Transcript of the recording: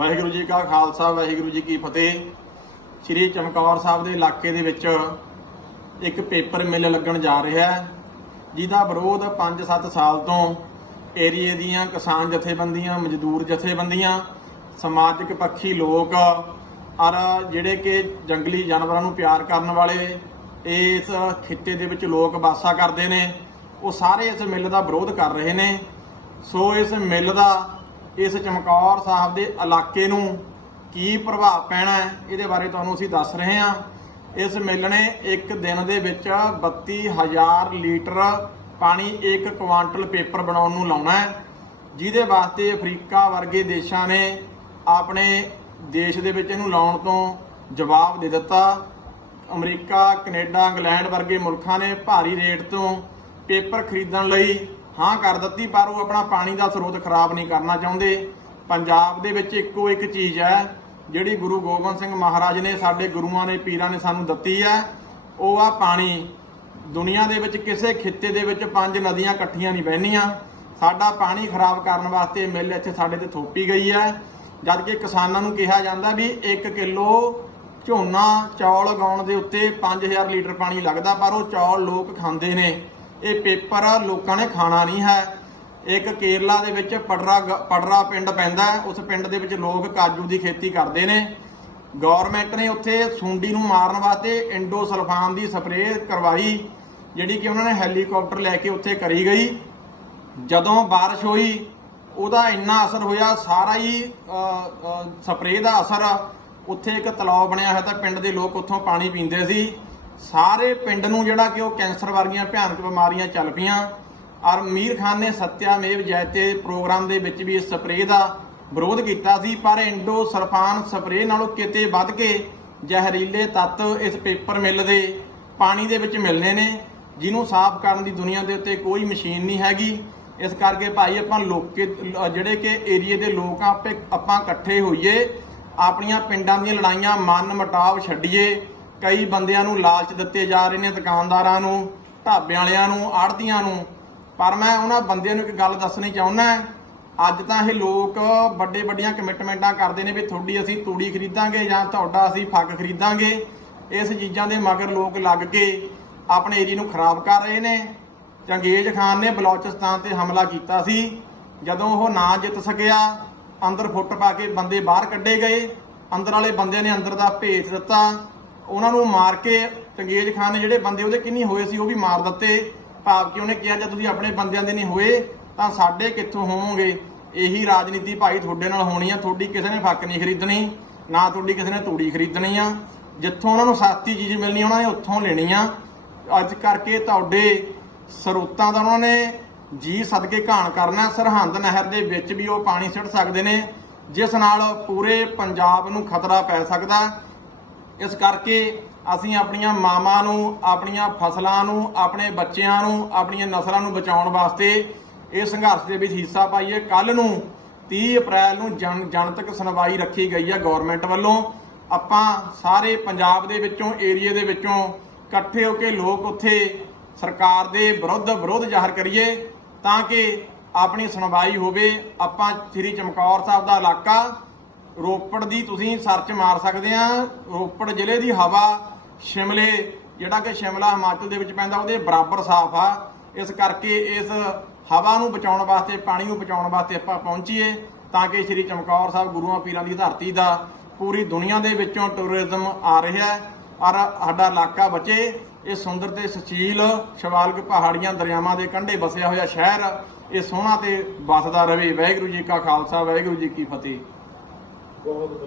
ਵਾਹਿਗੁਰੂ ਜੀ ਕਾ ਖਾਲਸਾ, ਵਾਹਿਗੁਰੂ ਜੀ ਕੀ ਫਤਿਹ। ਸ੍ਰੀ ਚਮਕੌਰ ਸਾਹਿਬ ਦੇ ਇਲਾਕੇ ਦੇ ਵਿੱਚ ਇੱਕ ਪੇਪਰ ਮਿਲ ਲੱਗਣ ਜਾ ਰਿਹਾ ਹੈ, ਜਿਹਦਾ ਵਿਰੋਧ 5-7 ਸਾਲ ਤੋਂ ਏਰੀਏ ਦੀਆਂ ਕਿਸਾਨ ਜਥੇਬੰਦੀਆਂ, ਮਜ਼ਦੂਰ ਜਥੇਬੰਦੀਆਂ, ਸਮਾਜਿਕ ਪੱਖੀ ਲੋਕ, ਔਰ ਜਿਹੜੇ ਕਿ ਜੰਗਲੀ ਜਾਨਵਰਾਂ ਨੂੰ ਪਿਆਰ ਕਰਨ ਵਾਲੇ ਇਸ ਖਿੱਤੇ ਦੇ ਵਿੱਚ ਲੋਕ ਵਾਸਾ ਕਰਦੇ ਨੇ, ਉਹ ਸਾਰੇ ਇਸ ਮਿੱਲ ਦਾ ਵਿਰੋਧ ਕਰ ਰਹੇ ਨੇ। ਸੋ ਇਸ ਮਿੱਲ ਦਾ ਇਸ ਚਮਕੌਰ ਸਾਹਿਬ ਦੇ ਇਲਾਕੇ ਨੂੰ ਕੀ ਪ੍ਰਭਾਵ ਪੈਣਾ ਹੈ, ਇਹਦੇ ਬਾਰੇ ਤੁਹਾਨੂੰ ਅਸੀਂ ਦੱਸ ਰਹੇ ਹਾਂ। ਇਸ ਮਿੱਲ ਨੇ ਇੱਕ ਦਿਨ ਦੇ ਵਿੱਚ 32000 ਲੀਟਰ ਪਾਣੀ ਇੱਕ ਕੁਆਂਟਲ ਪੇਪਰ ਬਣਾਉਣ ਨੂੰ ਲਾਉਣਾ ਹੈ। ਜਿਹਦੇ ਵਾਸਤੇ ਅਫਰੀਕਾ ਵਰਗੇ ਦੇਸ਼ਾਂ ਨੇ ਆਪਣੇ ਦੇਸ਼ ਦੇ ਵਿੱਚ ਇਹਨੂੰ ਲਾਉਣ ਤੋਂ ਜਵਾਬ ਦੇ ਦਿੱਤਾ। ਅਮਰੀਕਾ, ਕੈਨੇਡਾ, ਇੰਗਲੈਂਡ ਵਰਗੇ ਮੁਲਕਾਂ ਨੇ ਭਾਰੀ ਰੇਟ ਤੋਂ ਪੇਪਰ ਖਰੀਦਣ ਲਈ ਹਾਂ ਕਰ ਦਿੱਤੀ, ਪਰ ਉਹ ਆਪਣਾ ਪਾਣੀ ਦਾ ਸਰੋਤ ਖਰਾਬ ਨਹੀਂ ਕਰਨਾ ਚਾਹੁੰਦੇ। ਪੰਜਾਬ ਦੇ ਵਿੱਚ ਇੱਕੋ ਇੱਕ ਚੀਜ਼ ਹੈ, ਜਿਹੜੀ ਗੁਰੂ ਗੋਬਿੰਦ ਸਿੰਘ ਮਹਾਰਾਜ ਨੇ ਸਾਡੇ ਗੁਰੂਆਂ ਨੇ ਪੀਰਾਂ ਨੇ ਸਾਨੂੰ ਦਿੱਤੀ ਹੈ, ਉਹ ਆ ਪਾਣੀ। ਦੁਨੀਆ ਦੇ ਵਿੱਚ ਕਿਸੇ ਖਿੱਤੇ ਦੇ ਵਿੱਚ ਪੰਜ ਨਦੀਆਂ ਇਕੱਠੀਆਂ ਨਹੀਂ ਵਹਿੰਦੀਆਂ। ਸਾਡਾ ਪਾਣੀ ਖਰਾਬ ਕਰਨ ਵਾਸਤੇ ਮਿੱਲ ਇੱਥੇ ਸਾਡੇ ਤੇ ਥੋਪੀ ਗਈ ਹੈ। ਜਦ ਕਿ ਕਿਸਾਨਾਂ ਨੂੰ ਕਿਹਾ ਜਾਂਦਾ ਵੀ 1 ਕਿਲੋ ਝੋਨਾ ਚੌਲ ਉਗਾਉਣ ਦੇ ਉੱਤੇ 5000 ਲੀਟਰ ਪਾਣੀ ਲੱਗਦਾ, ਪਰ ਉਹ ਚੌਲ ਲੋਕ ਖਾਂਦੇ ਨੇ। ਇਹ ਪੇਪਰ ਲੋਕਾਂ ਨੇ ਖਾਣਾ ਨਹੀਂ ਹੈ। ਇੱਕ ਕੇਰਲਾ ਦੇ ਵਿੱਚ ਪੜਰਾ ਗ- ਪੜਰਾ ਪਿੰਡ ਪੈਂਦਾ ਉਸ ਪਿੰਡ ਦੇ ਵਿੱਚ ਲੋਕ ਕਾਜੂ ਦੀ ਖੇਤੀ ਕਰਦੇ ਨੇ। ਗਵਰਨਮੈਂਟ ਨੇ ਉੱਥੇ ਸੁੰਡੀ ਨੂੰ ਮਾਰਨ ਵਾਸਤੇ ਇੰਡੋਸਲਫਾਨ ਦੀ ਸਪਰੇਅ ਕਰਵਾਈ, ਜਿਹੜੀ ਕਿ ਉਹਨਾਂ ਨੇ ਹੈਲੀਕਾਪਟਰ ਲੈ ਕੇ ਉੱਥੇ ਕਰੀ ਗਈ। ਜਦੋਂ ਬਾਰਿਸ਼ ਹੋਈ, ਉਹਦਾ ਇੰਨਾ ਅਸਰ ਹੋਇਆ, ਸਾਰਾ ਹੀ ਸਪਰੇਅ ਦਾ ਅਸਰ। ਉੱਥੇ ਇੱਕ ਤਲਾਅ ਬਣਿਆ ਹੋਇਆ ਤਾਂ ਪਿੰਡ ਦੇ ਲੋਕ ਉੱਥੋਂ ਪਾਣੀ ਪੀਂਦੇ ਸੀ। ਸਾਰੇ ਪਿੰਡ ਨੂੰ ਜਿਹੜਾ ਕਿ ਉਹ ਕੈਂਸਰ ਵਰਗੀਆਂ ਭਿਆਨਕ ਬਿਮਾਰੀਆਂ ਚੱਲ ਪਈਆਂ। ਔਰ ਮੀਰ ਖਾਨ ਨੇ ਸਤਿਆਮੇਵ ਜੈਤੇ ਪ੍ਰੋਗਰਾਮ ਦੇ ਵਿੱਚ ਵੀ ਇਸ ਸਪਰੇਅ ਦਾ ਵਿਰੋਧ ਕੀਤਾ ਸੀ, ਪਰ ਇੰਡੋ ਸਰਫਾਨ ਸਪਰੇਅ ਨਾਲੋਂ ਕਿਤੇ ਵੱਧ ਕੇ ਜ਼ਹਿਰੀਲੇ ਤੱਤ ਇਸ ਪੇਪਰ ਮਿਲ ਦੇ ਪਾਣੀ ਦੇ ਵਿੱਚ ਮਿਲਨੇ ਨੇ, ਜਿਹਨੂੰ ਸਾਫ਼ ਕਰਨ ਦੀ ਦੁਨੀਆ ਦੇ ਉੱਤੇ ਕੋਈ ਮਸ਼ੀਨ ਨਹੀਂ ਹੈਗੀ। ਇਸ ਕਰਕੇ ਭਾਈ ਆਪਾਂ ਲੋਕੇ, ਜਿਹੜੇ ਕਿ ਏਰੀਏ ਦੇ ਲੋਕ ਆ ਆਪੇ ਆਪਾਂ ਇਕੱਠੇ ਹੋਈਏ, ਆਪਣੀਆਂ ਪਿੰਡਾਂ ਦੀਆਂ ਲੜਾਈਆਂ, ਮਨ ਮਟਾਵ ਛੱਡੀਏ। ਕਈ ਬੰਦਿਆਂ ਨੂੰ ਲਾਲਚ ਦਿੱਤੇ ਜਾ ਰਹੇ ਨੇ, ਦੁਕਾਨਦਾਰਾਂ ਨੂੰ ਢਾਬਿਆਂ ਵਾਲਿਆਂ ਨੂੰ ਆੜਤੀਆਂ ਨੂੰ। ਪਰ ਮੈਂ ਉਹਨਾਂ ਬੰਦਿਆਂ ਨੂੰ ਇੱਕ ਗੱਲ ਦੱਸਣੀ ਚਾਹੁੰਦਾ ਅੱਜ ਤਾਂ ਇਹ ਲੋਕ ਵੱਡੇ ਵੱਡੀਆਂ ਕਮਿਟਮੈਂਟਾਂ ਕਰਦੇ ਨੇ ਵੀ ਤੁਹਾਡੀ ਅਸੀਂ ਤੂੜੀ ਖਰੀਦਾਂਗੇ ਜਾਂ ਤੁਹਾਡਾ ਅਸੀਂ ਫੱਗ ਖਰੀਦਾਂਗੇ। ਇਸ ਚੀਜ਼ਾਂ ਦੇ ਮਗਰ ਲੋਕ ਲੱਗ ਕੇ ਆਪਣੇ ਏਰੀਏ ਨੂੰ ਖਰਾਬ ਕਰ ਰਹੇ ਨੇ। ਚੰਗੇਜ਼ ਖਾਨ ਨੇ ਬਲੋਚਿਸਤਾਨ ਤੇ ਹਮਲਾ ਕੀਤਾ ਸੀ। ਜਦੋਂ ਉਹ ਨਾ ਜਿੱਤ ਸਕਿਆ, ਅੰਦਰ ਫੁੱਟ ਪਾ ਕੇ ਬੰਦੇ ਬਾਹਰ ਕੱਢੇ ਗਏ। ਅੰਦਰ ਵਾਲੇ ਬੰਦਿਆਂ ਨੇ ਅੰਦਰ ਦਾ ਭੇਜ ਦਿੱਤਾ। ਉਹਨਾਂ ਨੂੰ ਮਾਰ ਕੇ ਚੰਗੇਜ਼ ਖਾਨ ਨੇ ਜਿਹੜੇ ਬੰਦੇ ਉਹਦੇ ਕਿੰਨੀ ਹੋਏ ਸੀ ਉਹ ਵੀ ਮਾਰ ਦਿੱਤੇ। ਭਾਵ ਕਿ ਉਹਨੇ ਕਿਹਾ ਜੇ ਤੁਸੀਂ ਆਪਣੇ ਬੰਦਿਆਂ ਦੇ ਨਹੀਂ ਹੋਏ, ਤਾਂ ਸਾਡੇ ਕਿੱਥੋਂ ਹੋਵੋਗੇ? ਇਹੀ ਰਾਜਨੀਤੀ ਭਾਈ ਤੁਹਾਡੇ ਨਾਲ ਹੋਣੀ ਆ। ਤੁਹਾਡੀ ਕਿਸੇ ਨੇ ਫੱਕ ਨਹੀਂ ਖਰੀਦਣੀ, ਨਾ ਤੁਹਾਡੀ ਕਿਸੇ ਨੇ ਤੂੜੀ ਖਰੀਦਣੀ ਆ। ਜਿੱਥੋਂ ਉਹਨਾਂ ਨੂੰ ਸਸਤੀ ਚੀਜ਼ ਮਿਲਣੀ ਉਹਨਾਂ ਨੇ ਉੱਥੋਂ ਲੈਣੀ ਆ। ਅੱਜ ਕਰਕੇ ਤੁਹਾਡੇ ਸਰੋਤਾਂ ਦਾ ਉਹਨਾਂ ਨੇ ਜੀ ਸਦਕੇ ਘਾਣ ਕਰਨਾ। ਸਰਹੰਦ ਨਹਿਰ ਦੇ ਵਿੱਚ ਵੀ ਉਹ ਪਾਣੀ ਸਿੱਟ ਸਕਦੇ ਨੇ, ਜਿਸ ਨਾਲ ਪੂਰੇ ਪੰਜਾਬ ਨੂੰ ਖਤਰਾ ਪੈ ਸਕਦਾ। ਇਸ ਕਰਕੇ ਅਸੀਂ ਆਪਣੀਆਂ ਮਾਵਾਂ ਨੂੰ, ਆਪਣੀਆਂ ਫਸਲਾਂ ਨੂੰ, ਆਪਣੇ ਬੱਚਿਆਂ ਨੂੰ, ਆਪਣੀਆਂ ਨਸਲਾਂ ਨੂੰ ਬਚਾਉਣ ਵਾਸਤੇ ਇਹ ਸੰਘਰਸ਼ ਦੇ ਵਿੱਚ ਹਿੱਸਾ ਪਾਈਏ। ਕੱਲ ਨੂੰ 30 ਅਪ੍ਰੈਲ ਨੂੰ ਜਨ, ਜਨਤਕ ਸੁਣਵਾਈ ਰੱਖੀ ਗਈ ਹੈ ਗਵਰਨਮੈਂਟ ਵੱਲੋਂ। ਆਪਾਂ ਸਾਰੇ ਪੰਜਾਬ ਦੇ ਵਿੱਚੋਂ, ਏਰੀਏ ਦੇ ਵਿੱਚੋਂ ਇਕੱਠੇ ਹੋ ਕੇ ਲੋਕ ਉੱਥੇ ਸਰਕਾਰ ਦੇ ਵਿਰੁੱਧ ਵਿਰੋਧ ਜ਼ਾਹਰ ਕਰੀਏ ਤਾਂ ਕਿ ਆਪਣੀ ਸੁਣਵਾਈ ਹੋਵੇ। ਆਪਾਂ ਸ੍ਰੀ ਚਮਕੌਰ ਸਾਹਿਬ ਦਾ ਇਲਾਕਾ ਰੋਪੜ ਦੀ ਤੁਸੀਂ ਸਰਚ ਮਾਰ ਸਕਦੇ ਆ। ਰੋਪੜ ਜ਼ਿਲ੍ਹੇ ਦੀ ਹਵਾ ਸ਼ਿਮਲੇ, ਜਿਹੜਾ ਕਿ ਸ਼ਿਮਲਾ ਹਿਮਾਚਲ ਦੇ ਵਿੱਚ ਪੈਂਦਾ, ਉਹਦੇ ਬਰਾਬਰ ਸਾਫ਼ ਆ। ਇਸ ਕਰਕੇ ਇਸ ਹਵਾ ਨੂੰ ਬਚਾਉਣ ਵਾਸਤੇ, ਪਾਣੀ ਨੂੰ ਬਚਾਉਣ ਵਾਸਤੇ ਆਪਾਂ ਪਹੁੰਚੀਏ, ਤਾਂ ਕਿ ਸ੍ਰੀ ਚਮਕੌਰ ਸਾਹਿਬ ਗੁਰੂਆਂ ਪੀਰਾਂ ਦੀ ਧਰਤੀ ਦਾ ਪੂਰੀ ਦੁਨੀਆ ਦੇ ਵਿੱਚੋਂ ਟੂਰਿਜ਼ਮ ਆ ਰਿਹਾ ਹੈ ਔਰ ਸਾਡਾ ਇਲਾਕਾ ਬਚੇ। ਇਹ ਸੁੰਦਰ ਤੇ ਸੁਚੀਲ ਸ਼ਿਵਾਲਿਕ ਪਹਾੜੀਆਂ, ਦਰਿਆਵਾਂ ਦੇ ਕੰਢੇ ਵਸਿਆ ਹੋਇਆ ਸ਼ਹਿਰ, ਇਹ ਸੋਹਣਾ ਤੇ ਵਸਦਾ ਰਵੇ ਵਾਹਿਗੁਰੂ ਜੀ ਕਾ ਖਾਲਸਾ, ਵਾਹਿਗੁਰੂ ਜੀ ਕੀ ਫਤਿਹ। ਬਹੁਤ ਵਧੀਆ